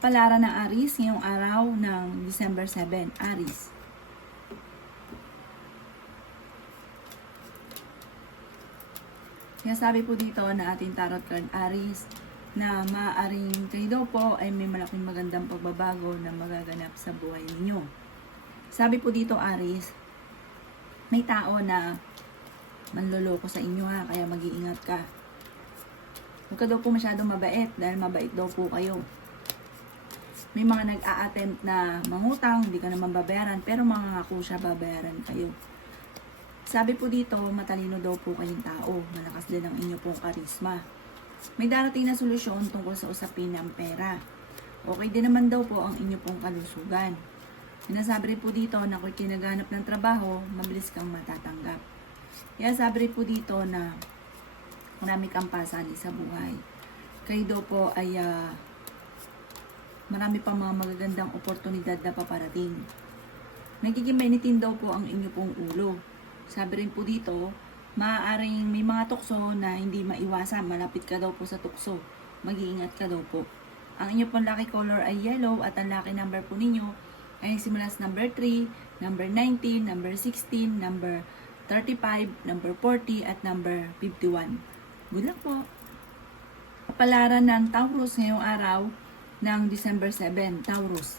Kapalaran ng Aries ngayong araw ng December 7, Aries. Kaya sabi po dito na ating tarot card Aries na maaaring kayo daw po ay may malaking magandang pagbabago na magaganap sa buhay ninyo. Sabi po dito Aries, may tao na manloloko sa inyo ha, kaya mag-iingat ka. Huwag ka daw po masyadong mabait dahil mabait daw po kayo. May mga nag-a-attempt na mangutang, hindi ka naman babayaran, pero mangangako siya babayaran kayo. Sabi po dito, matalino daw po kayong tao, malakas din ang inyo pong karisma. May darating na solusyon tungkol sa usapin ng pera. Okay din naman daw po ang inyo pong kalusugan. Sinasabi rin po dito na kung kinaganap ng trabaho, mabilis kang matatanggap. Kaya sabi rin po dito na marami kang pasanin sa buhay. Kayo daw po ay marami pang mga magagandang oportunidad na paparating. Nagiging mainitin daw po ang inyo pong ulo. Sabi rin po dito, maaaring may mga tukso na hindi maiwasan. Malapit ka daw po sa tukso. Mag-iingat ka daw po. Ang inyo pong lucky color ay yellow at ang lucky number po ninyo ay simula sa number 3, number 19, number 16, number 35, number 40 at number 51. Good luck po! Kapalaran ng Taurus ngayong araw ng December 7, Taurus.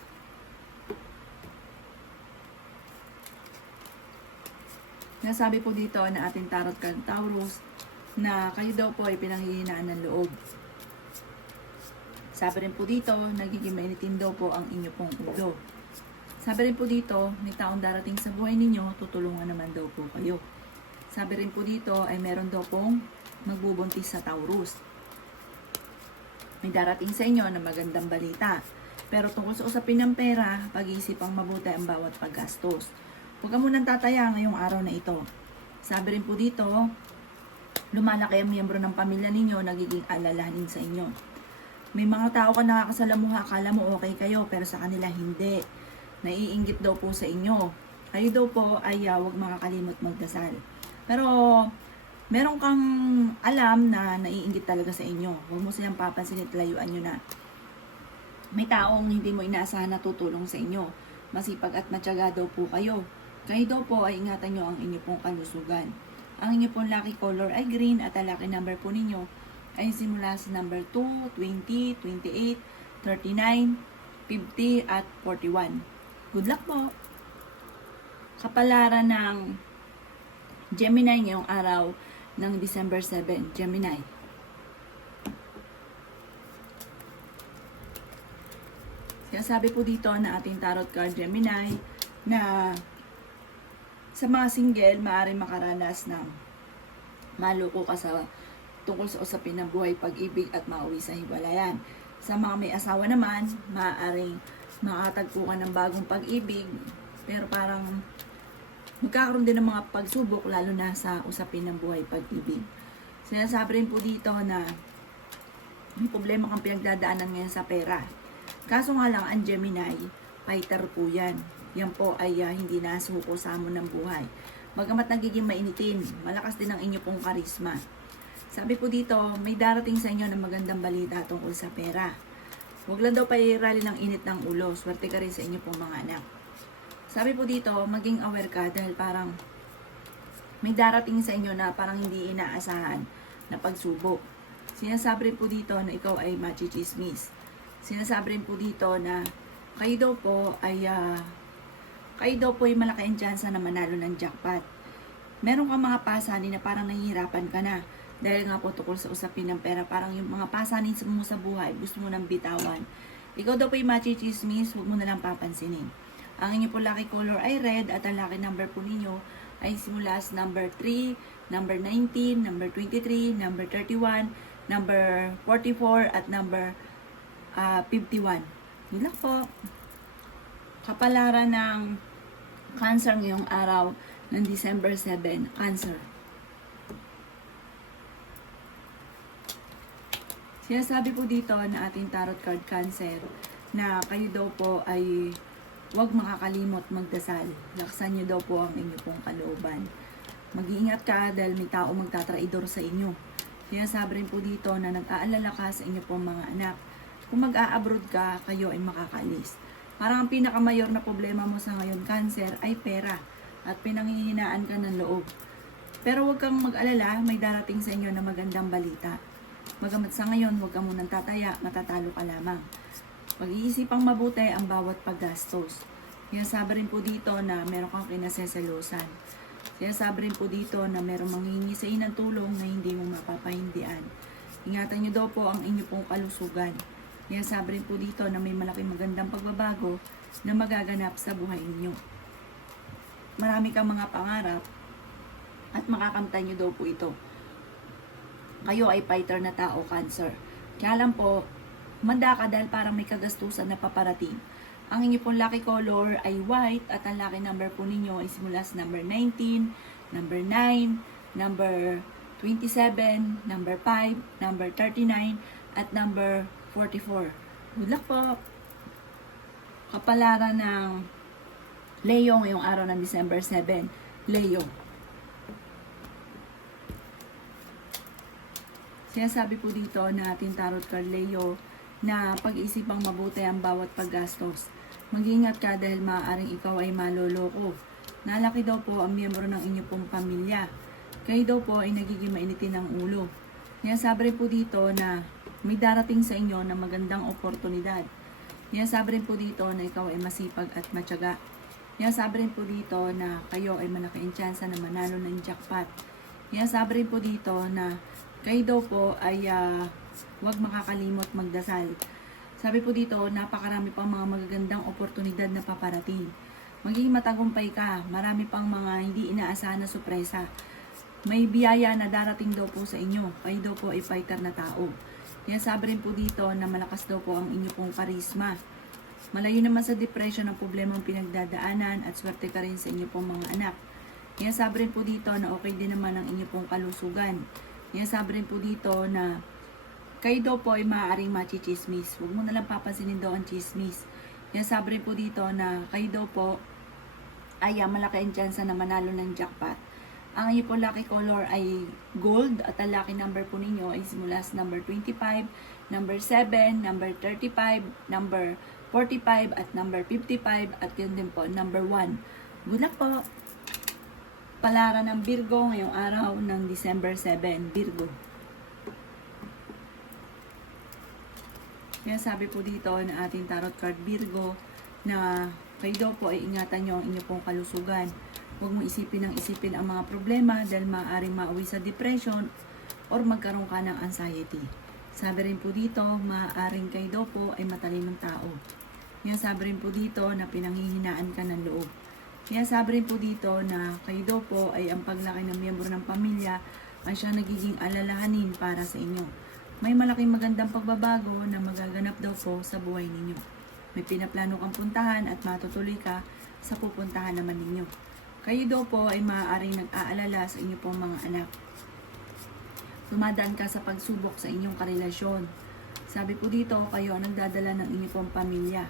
Nasabi po dito na ating tarot card Taurus na kayo daw po ay pinanghihinaan ng loob. Sabi rin po dito, nagiging mainitin daw po ang inyo pong ulo. Sabi rin po dito, may taong darating sa buhay ninyo, tutulungan naman daw po kayo. Sabi rin po dito ay meron daw pong magbubuntis sa Taurus. May darating sa inyo na magandang balita. Pero tungkol sa usapin ng pera, pag-iisipang mabuti ang bawat paggastos. Huwag ka munang tataya ngayong araw na ito. Sabi rin po dito, lumalaki ang miyembro ng pamilya ninyo, nagiging alalahanin sa inyo. May mga tao ka nakakasalamuha, akala mo okay kayo, pero sa kanila hindi. Naiinggit daw po sa inyo. Kayo daw po ay huwag makakalimot magdasal. Pero meron kang alam na naiinggit talaga sa inyo. Huwag mo silang papansin at layuan nyo na. May taong hindi mo inaasahan na tutulong sa inyo. Masipag at matyaga daw po kayo. Kayo daw po ay ingatan nyo ang inyo pong kalusugan. Ang inyo pong lucky color ay green at ang lucky number po ninyo ay simula sa number 2, 20, 28, 39, 50 at 41. Good luck po! Kapalaran ng Gemini ngayong araw ng December 7, Gemini. Kaya sabi po dito na ating tarot card Gemini na sa mga single, maaaring makaranas ng maluko ka sa tungkol sa usapin ng buhay, pag-ibig at mauwi sa hiwalayan. Sa mga may asawa naman, maaaring makatagpo ka ng bagong pag-ibig, pero parang magkakaroon din ng mga pagsubok lalo na sa usapin ng buhay, pag-ibig. Sinasabi rin po dito na may problema kang pinagdadaanan ngayon sa pera. Kaso nga lang, ang Gemini, fighter po yan. Yan po ay hindi nasuko sa hamon ng buhay. Bagamat nagiging mainitin, malakas din ang inyo pong karisma. Sabi po dito, may darating sa inyo na magandang balita tungkol sa pera. Huwag lang daw pairali ng init ng ulo. Swerte ka rin sa inyo pong mga anak. Sabi po dito, maging aware ka dahil parang may darating sa inyo na parang hindi inaasahan na pagsubok. Sinasabi rin po dito na ikaw ay machichismis. Sinasabi rin po dito na kayo daw po ay malaki ang tsansa na manalo ng jackpot. Meron kang mga pasanin na parang nahihirapan ka na. Dahil nga po tungkol sa usapin ng pera, parang yung mga pasanin mo sa buhay, gusto mo nang bitawan. Ikaw daw po yung machichismis, huwag mo na lang papansinin. Ang inyo po lucky color ay red at ang lucky number po ninyo ay simula sa number 3, number 19, number 23, number 31, number 44 at number 51. Yun lang po. Kapalaran ng Cancer ngayong araw ng December 7, Cancer. Sinasabi po dito na ating tarot card Cancer na kayo daw po ay huwag makakalimot magdasal. Laksan nyo daw po ang inyo pong kalooban. Mag-iingat ka dahil may tao magtatraidor sa inyo. Sinasabi rin po dito na nag-aalala ka sa inyo pong mga anak. kung mag-a-abroad ka, kayo ay makakaalis. Parang ang pinakamayor na problema mo sa ngayon, cancer, ay pera at pinanghihinaan ka ng loob. Pero huwag kang mag-alala, may darating sa inyo na magandang balita. Magamat sa ngayon, huwag ka munang tataya, matatalo ka lamang. Pag-iisipang mabuti ang bawat paggastos. Sinasabi rin po dito na meron kang kinaseselosan. Sinasabi rin po dito na meron manghihingi sa inyo ng tulong na hindi mo mapapahindian. Ingatan nyo daw po ang inyo pong kalusugan. Sinasabi rin po dito na may malaking magandang pagbabago na magaganap sa buhay ninyo. Marami kang mga pangarap at makakamtan nyo daw po ito. Kayo ay fighter na tao, Cancer. Kaya lang po, manda ka dahil parang may kagastusan na paparating. Ang inyo pong lucky color ay white at ang lucky number po ninyo ay simula sa number 19, number 9, number 27, number 5, number 39, at number 44. Good luck po! Kapalaran ng Leo ngayong araw ng December 7. Leo. Sinasabi po dito na ating tarot card Leo na pag-isipang mabuti ang bawat paggastos. Mag-ingat ka dahil maaaring ikaw ay maloloko. Nalaki daw po ang miyembro ng inyong pong pamilya. Kayo daw po ay nagiging mainitin ng ulo. Sinasabi rin po dito na may darating sa inyo na magandang oportunidad. Sinasabi rin po dito na ikaw ay masipag at matyaga. Sinasabi rin po dito na kayo ay malaking tsansa na manalo ng jackpot. Sinasabi rin po dito na kayo daw po ay huwag makakalimot magdasal. Sabi po dito, napakarami pang mga magagandang oportunidad na paparating. Magiging matagumpay ka, marami pang mga hindi inaasahan na sorpresa. May biyaya na darating daw po sa inyo. Kayo daw po ay fighter na tao. Sabi rin po dito na malakas daw po ang inyo pong karisma. Malayo naman sa depression ang problemang pinagdadaanan at swerte ka rin sa inyo pong mga anak. Sabi rin po dito na okay din naman ang inyo pong kalusugan. Sabi rin po dito na kayo daw po ay maaaring machichismis. Huwag mo nalang papansinin daw ang chismis. Sabi rin po dito na kayo daw po ay malaki ang tsansa na manalo ng jackpot. Ang inyo po lucky color ay gold at ang lucky number po ninyo ay simula sa number 25, number 7, number 35, number 45 at number 55 at yun din po number 1. Good luck po! Palaran ng Virgo ngayong araw ng December 7, Virgo. Kaya sabi po dito na ating tarot card Virgo na kayo daw po ay ingatan nyo ang inyong pong kalusugan. Huwag mo isipin ang mga problema dahil maaaring mauwi sa depression or magkaroon ka ng anxiety. Sabi rin po dito, maaaring kayo daw po ay matalinong tao. Kaya sabi rin po dito na pinanghihinaan ka ng loob. Kaya sabi rin po dito na kayo daw po ay ang paglaki ng miyembro ng pamilya ay siya nagiging alalahanin para sa inyo. May malaking magandang pagbabago na magaganap daw po sa buhay ninyo. May pinaplano kang puntahan at matutuloy ka sa pupuntahan naman ninyo. Kayo daw po ay maaaring nag-aalala sa inyo pong mga anak. Dumadaan ka sa pagsubok sa inyong karelasyon. Sabi po dito, kayo ang nagdadala ng inyong pong pamilya.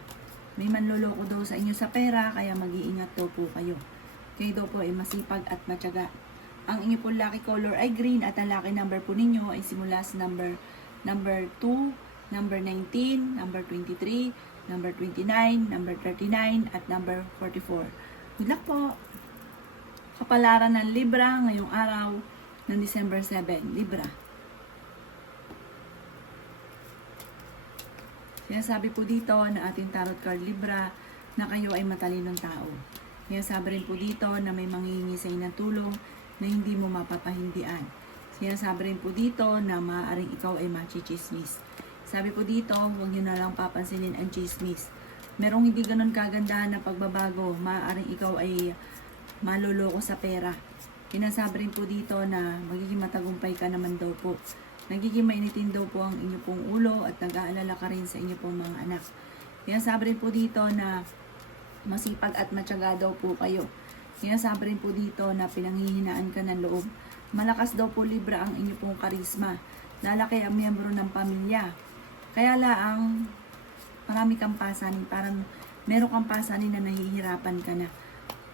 May manloloko daw sa inyo sa pera, kaya mag-iingat daw po kayo. Kayo daw po ay masipag at matyaga. Ang inyong pong lucky color ay green at ang lucky number po ninyo ay simula sa number 2, number 19, number 23, number 29, number 39, at number 44. Good luck po! Kapalaran ng Libra ngayong araw ng December 7, Libra. Sinasabi po dito na ating tarot card Libra na kayo ay matalinong tao. Sinasabi rin po dito na may manghihingi sa inyo ng tulong na hindi mo mapapahindian. Sinasabi rin po dito na maaaring ikaw ay machichismis. Sabi po dito, huwag nyo na lang papansinin ang chismis. Merong hindi ganun kagandahan na pagbabago, maaaring ikaw ay maloloko sa pera. Sinasabi rin po dito na magiging matagumpay ka naman daw po. Nagiging mainitin daw po ang inyo pong ulo at nag-aalala ka rin sa inyo pong mga anak. Sinasabi rin po dito na masipag at matyaga daw po kayo. Sinasabi rin po dito na pinanghihinaan ka ng loob. Malakas daw po Libra ang inyo pong karisma. Lalaki ang miyembro ng pamilya. Kaya laang marami kang pasanin. Parang meron kang pasanin na nahihirapan ka na.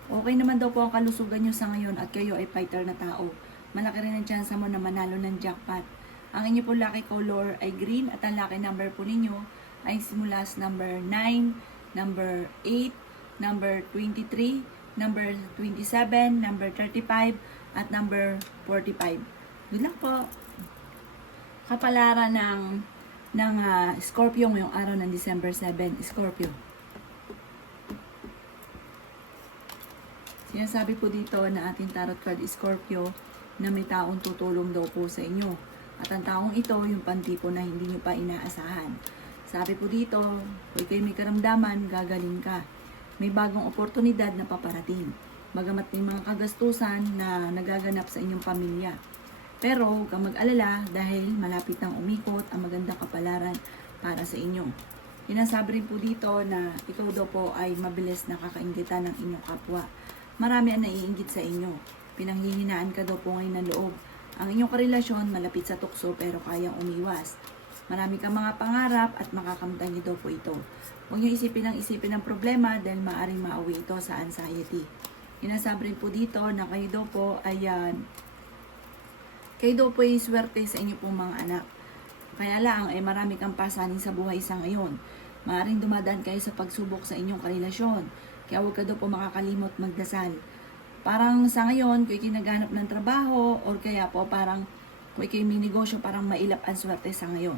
Okay naman daw po ang kalusugan nyo sa ngayon at kayo ay fighter na tao. Malaki rin ang tsansa mo na manalo ng jackpot. Ang inyo po lucky color ay green at ang lucky number po ninyo ay simula sa number 9, number 8, number 23, number 27, number 35, at number 45. Good luck po! Kapalaran ng Scorpio ngayong araw ng December 7, Scorpio. Sinasabi po dito na ating tarot card Scorpio na may taong tutulong daw po sa inyo. At ang taong ito, yung pantipo na hindi nyo pa inaasahan. Sabi po dito, kung kayo may karamdaman, gagaling ka. May bagong oportunidad na paparating. Bagamat may mga kagastusan na nagaganap sa inyong pamilya. Pero huwag kang mag-alala dahil malapit nang umikot ang magandang kapalaran para sa inyo. Inasabi rin po dito na ikaw daw po ay mabilis nakakaingitan ng inyong kapwa. Marami ang naiinggit sa inyo. Pinanghihinaan ka daw po ngayon ng loob. Ang inyong karelasyon malapit sa tukso pero kayang umiwas. Marami kang mga pangarap at makakamtan niyo daw po ito. Huwag niyo isipin ng problema dahil maaaring mauwi ito sa anxiety. Inasabi rin po dito na kayo daw po ay swerte sa inyo pong mga anak. Kaya lang ay marami kang pasanin sa buhay sa ngayon. Maaaring dumadaan kayo sa pagsubok sa inyong karelasyon. Kaya huwag ka daw po makakalimot magdasal. Parang sa ngayon, kung ikay naghanap ng trabaho, or kaya po parang kung ikay may negosyo, parang mailap ang swerte sa ngayon.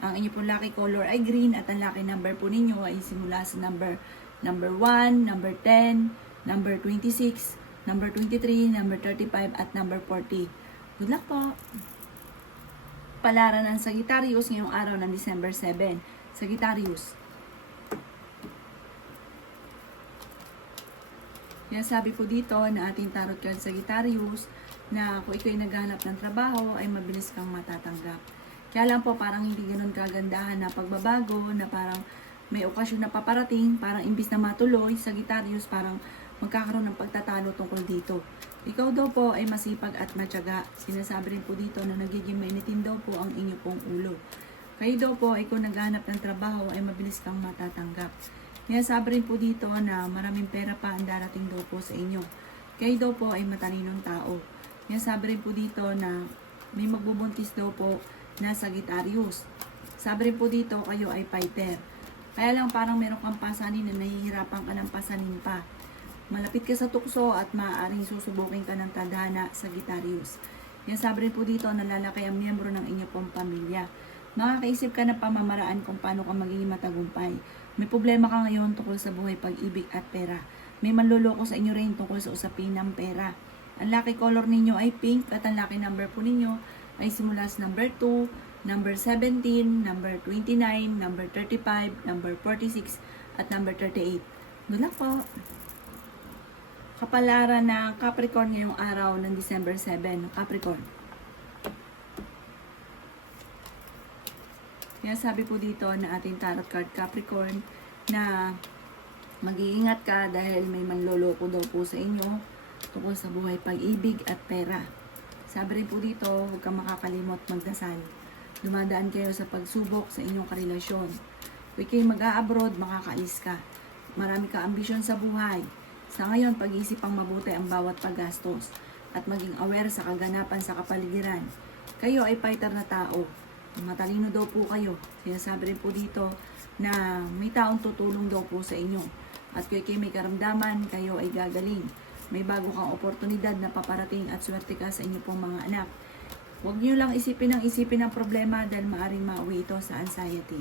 Ang inyo pong lucky color ay green at ang lucky number po ninyo ay simula sa number 1, number 10, number 26, number 23, number 35, at number 40. Good luck po! Palaran ng Sagittarius ngayong araw ng December 7. Sagittarius. Sinasabi po dito na ating tarot card Sagittarius na kung ikaw ay naghahanap ng trabaho ay mabilis kang matatanggap. Kaya lang po parang hindi ganun kagandahan na pagbabago na parang may okasyon na paparating, parang imbis na matuloy, Sagittarius parang magkakaroon ng pagtatalo tungkol dito. Ikaw daw po ay masipag at matyaga. Sinasabi rin po dito na nagiging mainitin daw po ang inyo pong ulo. Kayo daw po ay kung naghahanap ng trabaho ay mabilis kang matatanggap. Kaya sabi rin po dito na maraming pera pa ang darating daw po sa inyo. Kayo daw po ay matalinong tao. Kaya sabi rin po dito na may magbubuntis daw po na Sagittarius. Sabi rin po dito kayo ay fighter. Kaya lang parang meron kang pasanin na nahihirapan ka ng pasanin pa. Malapit ka sa tukso at maaaring susubukin ka ng tadhana, Sagittarius. Kaya sabi rin po dito na lalaki ang miyembro ng inyong pong pamilya. Makakaisip ka ng pamamaraan kung paano ka magiging matagumpay. May problema ka ngayon tungkol sa buhay, pag-ibig at pera. May manloloko sa inyo rin tungkol sa usapin ng pera. Ang lucky color ninyo ay pink at ang lucky number po ninyo ay simula sa number 2, number 17, number 29, number 35, number 46, at number 38. Good luck po! Kapalaran ng Capricorn ngayong araw ng December 7. Capricorn. Kaya sabi po dito na ating tarot card Capricorn na mag-iingat ka dahil may manloloko daw po sa inyo tungkol sa buhay, pag-ibig at pera. Sabi rin po dito, huwag kang makakalimot magdasal. Dumadaan kayo sa pagsubok sa inyong karelasyon. Kung kayo mag-a-abroad, makakaalis ka. Marami ka ambisyon sa buhay. Sa ngayon, pag-iisip ang mabuti ang bawat paggastos at maging aware sa kaganapan sa kapaligiran. Kayo ay fighter na tao. Matalino daw po kayo. Sinasabi rin po dito na may taong tutulong daw po sa inyo. At kung kayo may karamdaman, kayo ay gagaling. May bago kang oportunidad na paparating at swerte ka sa inyo pong mga anak. Huwag niyo lang isipin ng problema dahil maaaring mauwi ito sa anxiety.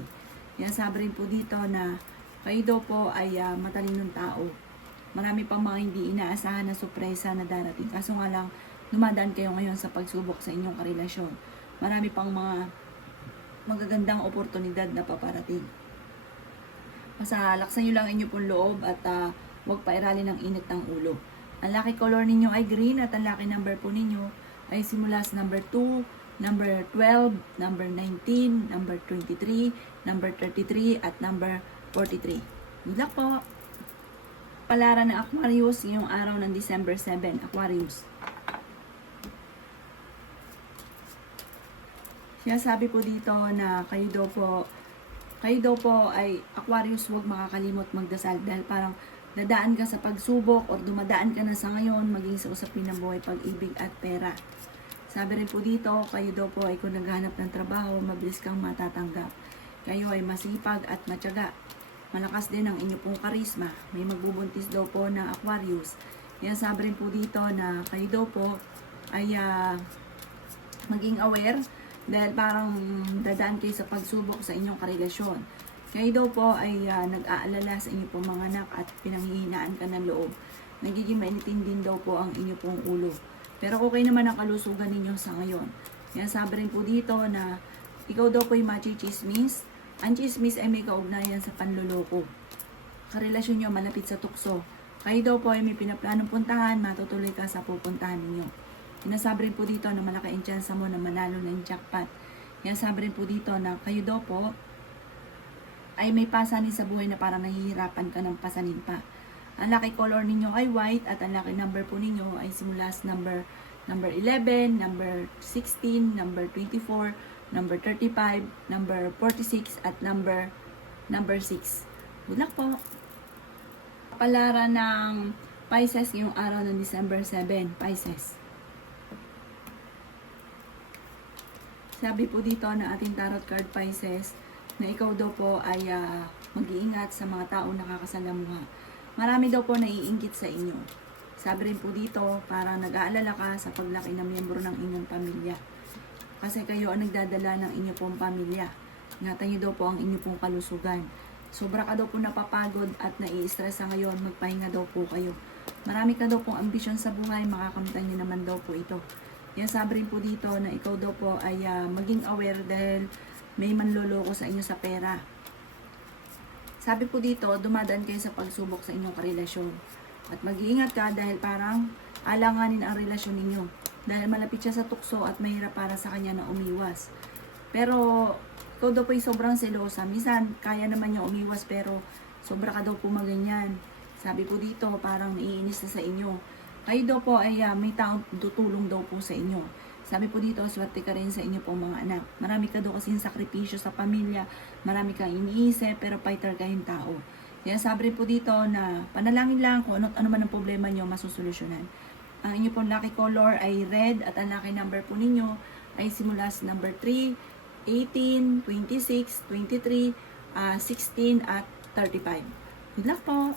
Sinasabi rin po dito na kayo daw po ay matalinong tao. Marami pang mga hindi inaasahan na sorpresa na darating. Kaso nga lang, dumadaan kayo ngayon sa pagsubok sa inyong karelasyon. Marami pang mga magagandang oportunidad na paparating. Basta laksan nyo lang inyo pong loob at huwag pairalin ng init ng ulo. Ang lucky color ninyo ay green at ang lucky number po ninyo ay simula sa number 2, number 12, number 19, number 23, number 33, at number 43. Good luck po! Palaran ng Aquarius ngayong araw ng December 7. Aquarius. Siya sabi po dito na kayo daw po ay Aquarius, huwag makakalimot magdasal dahil parang dadaan ka sa pagsubok o dumadaan ka na sa ngayon maging sa usapin ng buhay, pag-ibig at pera. Sabi rin po dito, kayo daw po ay kung naghanap ng trabaho, mabilis kang matatanggap. Kayo ay masipag at matyaga. Malakas din ang inyo pong karisma. May magbubuntis daw po na Aquarius. Yan, sabi rin po dito na kayo daw po ay maging aware dahil parang dadaan kayo sa pagsubok sa inyong karelasyon. Kayo daw po ay nag-aalala sa inyo pong mga anak at pinanghihinaan ka ng loob. Nagiging mainitin din daw po ang inyo pong ulo. Pero okay naman ang kalusugan ninyo sa ngayon. Yan, sabi rin po dito na ikaw daw po ay machismis. Ang chismis ay may kaugnayan sa panloloko. Karelasyon nyo malapit sa tukso. Kayo daw po ay may pinaplanong puntahan, matutuloy ka sa pupuntahan ninyo. Sinasabi rin po dito na malaki ang tsansa mo na manalo ng jackpot. Yan, sabi rin po dito na kayo daw po ay may pasanin sa buhay na parang nahihirapan ka ng pasanin pa. Ang lucky color ninyo ay white at ang lucky number po ninyo ay simula sa number 11, number 16, number 24, number 35, number 46 at number 6. Good luck po! Palaran ng Pisces ngayong araw ng December 7, Pisces. Sabi po dito na ating tarot card Pisces na ikaw daw po ay mag-iingat sa mga taong nakakasalamuha. Marami daw po naiinggit sa inyo. Sabi rin po dito, parang nag-aalala ka sa paglaki ng miyembro ng inyong pamilya. Kasi kayo ang nagdadala ng inyong pong pamilya. Ingatan niyo daw po ang inyong pong kalusugan. Sobra ka daw po napapagod at nai-stress sa ngayon, magpahinga daw po kayo. Marami ka daw pong ambisyon sa buhay, makakamtan niyo naman daw po ito. Yan, sabi rin po dito na ikaw daw po ay maging aware dahil may manloloko sa inyo sa pera. Sabi po dito, dumadaan kayo sa pagsubok sa inyong karelasyon. At mag-iingat ka dahil parang alanganin ang relasyon ninyo. Dahil malapit siya sa tukso at mahirap para sa kanya na umiwas. Pero, ikaw daw po ay sobrang selosa. Minsan, kaya naman niya umiwas pero sobra ka daw po maganyan. Sabi po dito, parang naiinis na sa inyo. Kayo daw po ay may taong tutulong daw po sa inyo. Sabi po dito, swerte ka rin sa inyo pong mga anak. Marami ka daw kasing sakripisyo sa pamilya. Marami kang iniisip, pero fighter kayong tao. Kaya sabi rin po dito na panalangin lang kung ano man ang problema nyo, masusolusyonan. Ang inyo pong lucky color ay red at ang lucky number po ninyo ay simula sa number 3, 18, 26, 23, 16 at 35. Good luck po!